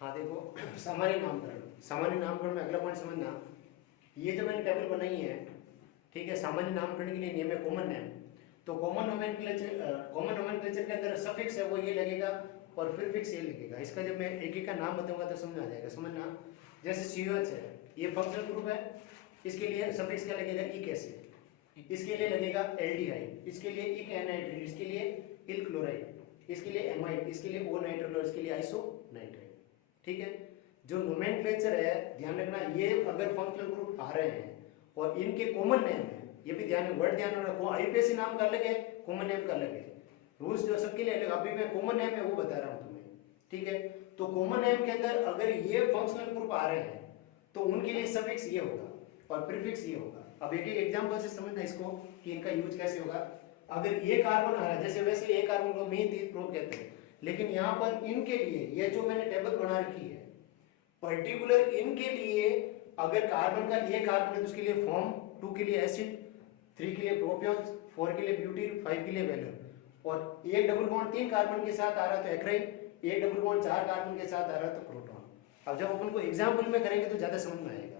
हाँ देखो, सामान्य नामकरण में अगला पॉइंट समझना, ये जो मैंने टेबल बनाई है, ठीक है, सामान्य नामकरण के लिए नियम है कॉमन नेम। तो कॉमन नोमेनक्लेचर के अंदर सफिक्स है वो ये लगेगा और प्रीफिक्स ये लगेगा। इसका जब मैं एक एक का नाम बताऊंगा तो समझ आ जाएगा। समझना, जैसे COH है, ये फंक्शनल ग्रुप है, इसके लिए सफिक्स क्या लगेगा, इक एसिड, इसके लिए लगेगा एल्डिहाइड, इसके लिए इक एनहाइड्राइड, इसके लिए इल क्लोराइड, इसके लिए एमाइड, इसके लिए ओ नाइट्रोल और इसके लिए आइसो नाइट्राइड। ठीक है, जो नोमेनक्लेचर है ध्यान रखना, ये अगर फंक्शनल ग्रुप आ रहे हैं और इनके कॉमन नेम है, ये भी ध्यान वर्ड ध्यान रखो, आईपीएससी नाम का अलग है, कॉमन नेम का अलग है, रूल्स जो सबके लिए अलग। अभी मैं कॉमन नेम है वो बता रहा हूं तुम्हें, ठीक है। तो कॉमन नेम के अंदर अगर ये फंक्शनल ग्रुप आ रहे हैं तो उनके लिए सफिक्स ये होगा और प्रीफिक्स ये होगा। अब एक एक एग्जांपल से समझना इसको कि इनका यूज कैसे होगा। अगर ये कार्बन आ रहा है, जैसे वैसे ये कार्बन को मेन तीन प्रोप कहते हैं, लेकिन यहाँ पर इनके लिए ये जो मैंने टेबल बना रखी है, पर्टिकुलर इनके लिए अगर कार्बन का ये कार्बन है तो उसके लिए फॉर्म, 2 के लिए एसिड, 3 के लिए प्रोपियन, 4 के लिए ब्यूटीन, 5 के लिए वैलेन, और एक डबल बॉन्ड 3 कार्बन के साथ आ रहा तो एक्राइन, एक डबल बॉन्ड 4 कार्बन के साथ आ रहा तो प्रोटॉन। अब जब अपन को एग्जाम्पल में करेंगे तो ज्यादा समझ में आएगा,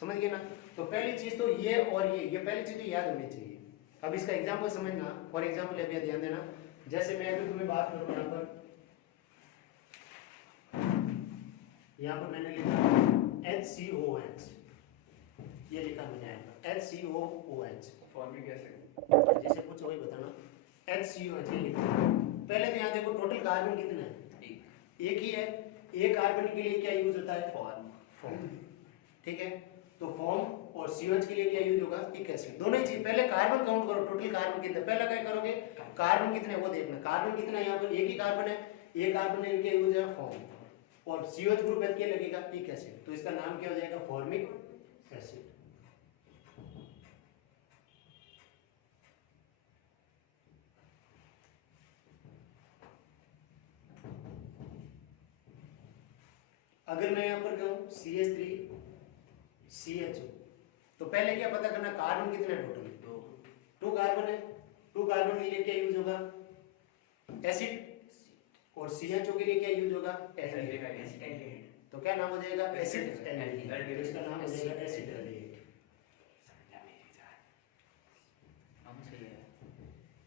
समझ गए ना। तो पहली चीज तो ये और ये पहली चीज तो याद होनी चाहिए। अब इसका एग्जाम्पल समझना, फॉर एग्जाम्पल अभी ध्यान देना, जैसे मैं अगर तुम्हें बात करूँ यहाँ पर मैंने लिखा HCOH, ये लिखा मैंने यहाँ पर HCOOH, फॉर्मिक एसिड, जैसे कुछ वही बताना, HCOH ये लिखा। पहले तो यहाँ देखो टोटल कार्बन कितने हैं, एक ही है। एक कार्बन के लिए क्या यूज होता है, फॉर्म, ठीक है। तो फॉर्म और COH के लिए क्या यूज होगा, इक एसिड। दोनों ही चीज, पहले कार्बन काउंट करो, टोटल कार्बन कितने, पहला क्या करोगे, कार्बन कितने वो देखना, कार्बन कितना है, यहाँ पर एक ही कार्बन है, एक कार्बन है, इनके यूज है फॉर्म, और COH ग्रुप है, क्या लगेगा, इक एसिड, तो इसका नाम क्या हो जाएगा, फॉर्मिक एसिड। अगर मैं यहाँ पर कहूँ CH3CHO, तो पहले क्या पता करना, कार्बन कितने हैं टोटल, 2 कार्बन है, 2 कार्बन के लिए क्या यूज होगा, एसिड, और CHO के लिए क्या यूज होगा, एल्डिहाइड। तो क्या नाम हो जाएगा, एसिड एल्डिहाइड, इसका नाम हो जाएगा एसिड एल्डिहाइड।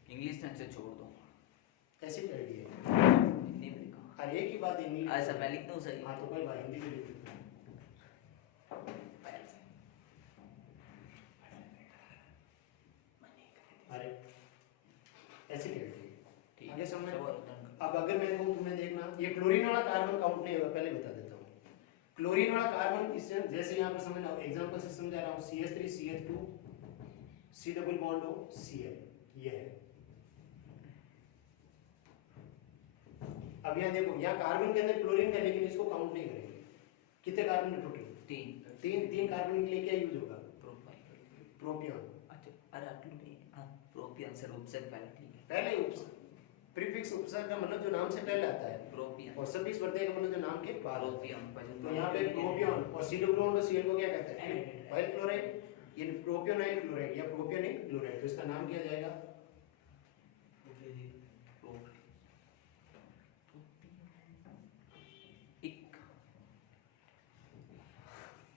इंग्लिश में से छोड़ दो, एसिड एल्डिहाइड, हिंदी में लिखो। हर एक ही बात इंग्लिश, ऐसा मैं लिखता हूँ सही। हाँ तो कोई बात हिंदी में लिख दो। अरे एसिड एल्डिहाइड, आगे समझ। अब अगर मैं कहूँ तुम्हें देखना, ये क्लोरीन वाला कार्बन काउंट नहीं होगा, पहले बता देता हूँ। क्लोरीन वाला कार्बन इससे जैसे यहाँ पर समझना, एग्जांपल से समझा रहा हूँ, CH3CH2 C double bond O Cl, ये है। अब यहाँ देखो, यहाँ कार्बन के अंदर क्लोरीन का, लेकिन इसको काउंट नहीं करेंगे। कितने कार्बन है टोटल, 3 कार्बन के लिए क्या यूज होगा, प्रोपियन। अच्छा, अरे नहीं, हाँ प्रोपियन से उपसर्ग पहले उपसर्ग, प्रीफिक्स उपसर्ग का मतलब जो नाम से पहले आता है, प्रोपियन, और सफिक्स प्रत्यय का मतलब जो नाम के बाद। प्रोपियन, तो यहाँ पे प्रोपियन और C डबल बॉन्ड Cl को क्या कहते हैं, वाइल क्लोराइड, ये प्रोपियोनाइल क्लोराइड या प्रोपियोनिक क्लोराइड, तो इसका नाम क्या जाएगा,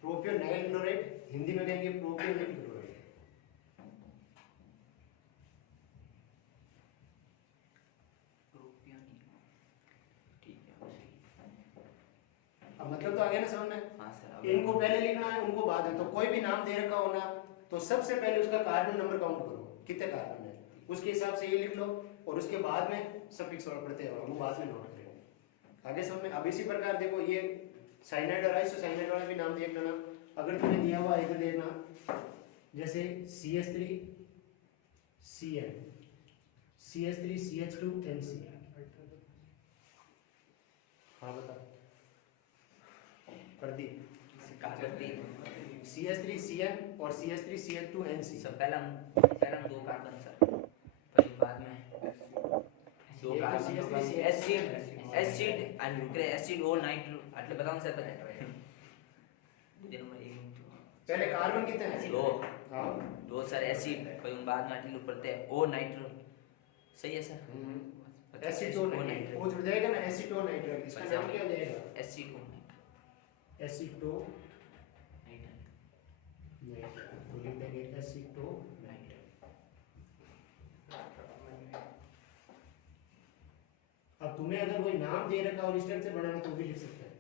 प्रोपियोनाइल क्लोराइड, हिंदी में कहेंगे प्रोपियोनिक क्लोराइड। अब मतलब तो आ गया ना समझ में। हाँ सर, इनको पहले लिखना है, उनको बाद में। तो कोई भी नाम दे रखा हो ना, तो सबसे पहले उसका कार्बन नंबर काउंट करो, कितने कार्बन है, उसके हिसाब से ये लिख लो, और उसके बाद में सफिक्स और प्रत्यय वो बाद में नोट करेंगे। आगे समझ में। अब इसी प्रकार देखो, ये साइनाइड और आइसोसाइनाइड वाला भी नाम देख लेना। अगर तुम्हें दिया हुआ इधर देखना, जैसे CH3CN, CH3CH2NC, हाँ बता प्रदीप, CH3CN और CH3CH2NC। सर पहला हम 2 कार्बन सर, फिर बाद में 2 कार्बन एसिड एंड एसिड और नाइट्रो, એટલે बताऊं सर पहले कार्बन कितने हैं, 2, हाँ 2 सर एसिड, फिर बाद में आटलू पड़ते हैं ओ नाइट्रो, सही है सर, एसिटोनाइट्राइल, वो जुड़ जाएगा ना, एसिटोनाइट्राइल, इसका नाम क्या हो जाएगा, एसिटोनाइट्राइल। एसिटो नाइट्राइल, तो लिख देंगे एसिटो नाइट्राइल। अब तुम्हें अगर कोई नाम दे रखा और स्ट्रक्चर बनाना तो भी लिख सकते हैं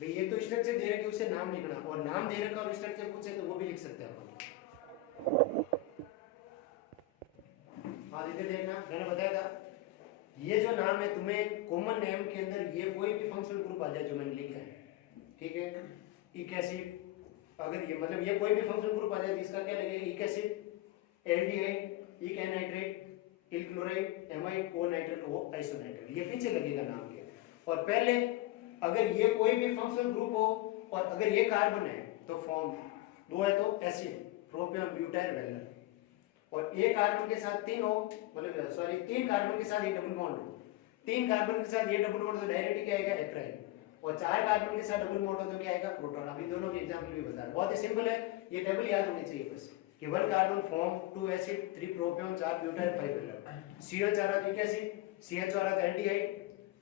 भाई, ये तो स्ट्रक्चर दे रखे उसे नाम लिखना, और नाम दे रखा और स्ट्रक्चर पूछे तो वो भी लिख सकते हैं अपन। हाँ इधर देखना, मैंने बताया था ये जो नाम है तुम्हें कॉमन नेम के अंदर ये कोई भी फंक्शनल ग्रुप आ जाए जो मैंने लिखा है, ठीक है। इक एसिड, अगर ये मतलब ये कोई भी फंक्शनल ग्रुप आ जाए तो इसका क्या लगेगा, इक एसिड, एल्डिहाइड, इक एनाइड्रेट, इल क्लोराइड, एमाइड, ओ नाइट्राइल, ओ आइसोनाइट्राइल, ये पीछे लगेगा नाम के। और पहले अगर ये कोई भी फंक्शनल ग्रुप हो और अगर ये कार्बन है तो फॉर्म दो है तो एसिड, प्रोपियन, ब्यूटाइल, वेलर। और एक कार्बन के साथ तीन हो, मतलब सॉरी तीन कार्बन के साथ ये डबल बॉन्ड हो, तीन कार्बन के साथ ये डबल बॉन्ड तो डायरेक्ट क्या आएगा, एक्राइल। और चार कार्बन के साथ डबल बॉन्ड हो तो क्या आएगा, प्रोटॉन। अभी दोनों के एग्जांपल भी बता रहा हूं, बहुत ही सिंपल है, ये टेबल याद होनी चाहिए बस कि one carbon form, two acid, three propion, चार ब्यूटाइल, फाइव वेलर। CH आ रहा तो एसिड, CH आ रहा तो एल्डिहाइड,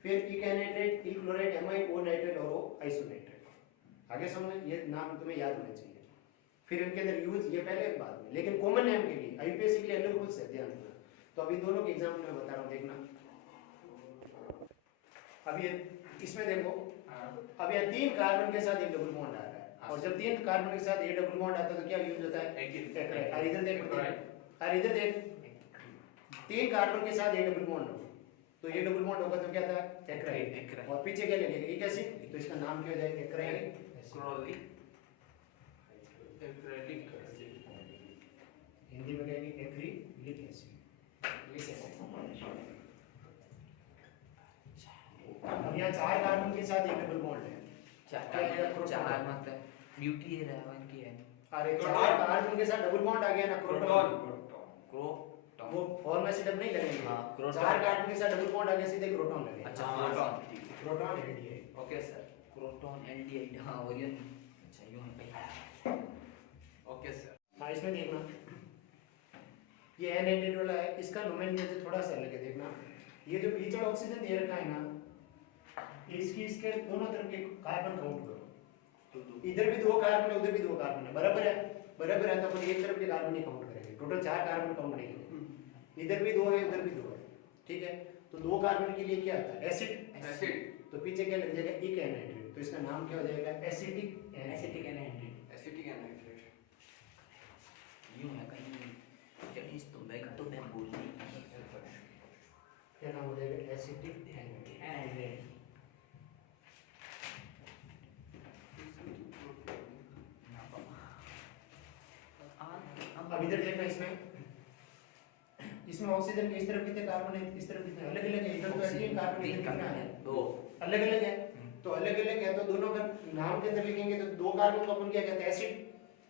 फिर इक एनाइड्रेट, इल क्लोराइड, एमाइड, ओ नाइट्राइल और ओ आइसोनाइट्राइल। आगे समझ, ये नाम तुम्हें याद होने चाहिए। फिर इनके अंदर यूज ये पहले बाद में, लेकिन कॉमन नेम के लिए आईपीएस के लिए अलग रूल्स है, ध्यान रखना। तो अभी दोनों के एग्जांपल मैं बता रहा हूं, देखना। अब ये इसमें देखो, अब ये तीन कार्बन के साथ एक डबल बॉन्ड आ रहा है, और जब तीन कार्बन के साथ एक डबल बॉन्ड आता है तो क्या यूज होता है, एक्राइल। और इधर देख, और इधर देख, तीन कार्बन के साथ एक डबल बॉन्ड हो तो ये डबल बॉन्ड होगा तो क्या था, एक्राइल। और पीछे क्या लगेगा, एक एसिड, तो इसका नाम क्या हो जाएगा, एक्राइलिक एसिड। हिंदी में कहेंगे एक्रिलिक एसिड। अब यहाँ चार कार्बन के साथ एक डबल बॉन्ड है, चार मतलब ब्यूटी है रावण की है। अरे चार कार्बन के साथ डबल बॉन्ड आ गया ना, प्रोटॉन। क्रोटॉन वो फॉर्म में से डब नहीं लगेंगे, हाँ, प्रोटॉन। चार कार्बन के साथ डबल बॉन्ड आ गया सीधे प्रोटॉन लगेगा। अच्छा proton, proton aldehyde. Okay sir, proton aldehyde, हाँ वही है। अच्छा यूं है भाई, ओके सर। हाँ इसमें देखना, ये एनाइड्रेट वाला है, इसका नोमेनक्लेचर थोड़ा सा अलग है, देखना। ये जो बीच वाला ऑक्सीजन दे रखा है ना, इसकी इसके दोनों तरफ के कार्बन काउंट करो, इधर भी दो कार्बन है उधर भी दो कार्बन है, बराबर है, बराबर है, तो अपन एक तरफ के कार्बन नहीं काउंट करेंगे, टोटल चार कार्बन काउंट नहीं करेंगे। इधर भी दो है उधर भी दो है, ठीक है। तो दो कार्बन के लिए क्या आता है, एसिड, तो पीछे क्या लग जाएगा, इक एनाइड्रेट, तो इसका नाम क्या हो जाएगा, एसिटिक एनाइड्रेट। यूं है कहीं जनीस तो मैं बोल नहीं, क्या नाम हो जाएगा, एसिटिक एनाइड्रेट। अब इधर देखना, इसमें ऑक्सीजन के इस तरफ कितने कार्बन है, इस तरफ कितने, अलग अलग है, इधर तो तीन कार्बन, इधर कितना है, दो, अलग अलग है। तो अलग अलग है तो दोनों का नाम के अंदर लिखेंगे तो दो कार्बन को अपन क्या कहते हैं, एसिड,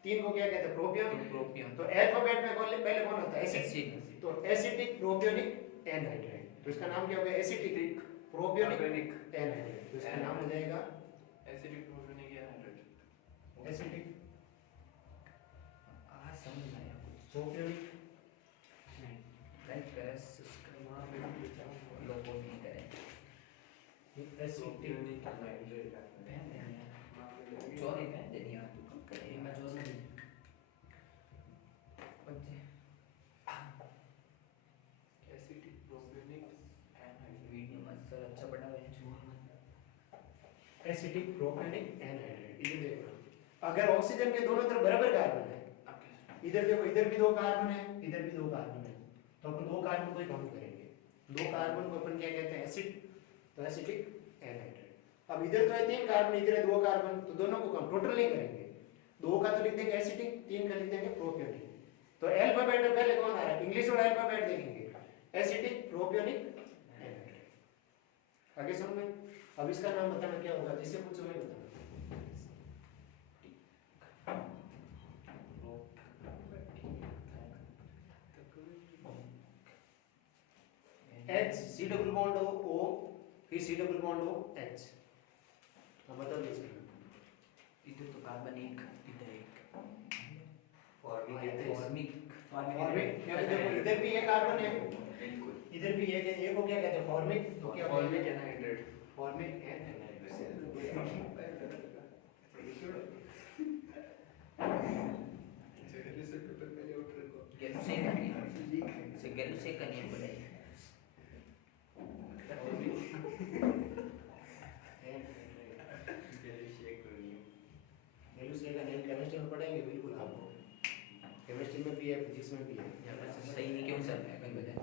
तीन को क्या कहते हैं, प्रोपियन। तो अल्फाबेट में पहले कौन होता है, एसिड, तो एसिटिक प्रोपियोनिक एनहाइड्राइड, तो इसका नाम क्या होगा, एसिटिक प्रोपियोनिक एनहाइड्राइड, तो इसका नाम हो जाएगा एसिडिक प्रोपियोनिक एनहाइड्रेट। एसिटिक समझ में आया कुछ प्रोपियोनिक, लाइक लोगों नहीं करें एसिटिक एनहाइड्रेट। चोरी पहन देनी यार, तू कब करे, मैं चोर नहीं बच्चे। Acidic propionic anhydride. वीडियो मत सर, अच्छा बड़ा है एसिटिक प्रोपियोनिक एनहाइड्राइड। इधर देखो, अगर ऑक्सीजन के दोनों तरफ बराबर कार्बन है, इधर देखो, इधर भी दो कार्बन है, इधर भी दो कार्बन है, तो अपन दो कार्बन को ही काउंट करेंगे, दो कार्बन को अपन क्या कहते हैं, एसिड, तो एसिटिक एनहाइड्राइड। अब इधर तो है तीन कार्बन, इधर है दो कार्बन, तो दोनों को काउंट टोटल नहीं करेंगे, दो का तो लिख देंगे एसिटिक, तीन का लिख देंगे प्रोपियोनिक। तो अल्फाबेट में पहले कौन आ रहा है, इंग्लिश वाला अल्फाबेट देखेंगे, एसिटिक प्रोपियोनिक एनहाइड्राइड। आगे समझ में। अब इसका नाम बताना क्या होगा, जिससे पूछो मैं बताना, H C डबल बॉन्ड हो O, फिर C डबल बॉन्ड हो H। अब बताओ इसमें, इधर तो कार्बन एक, इधर एक फॉर्मिक, फॉर्मिक देखो इधर भी एक कार्बन है, इधर भी एक है, एक को क्या कहते हैं, फॉर्मिक, तो क्या formic anhydrate. Formic anhydride. Gay Lussac का नियम पढ़ा है। गैल्यूसेक का नियम केमिस्ट्री में पढ़ेंगे बिल्कुल आपको, केमिस्ट्री में भी है, फिजिक्स में भी है। सही नहीं क्यों सर? मैं बता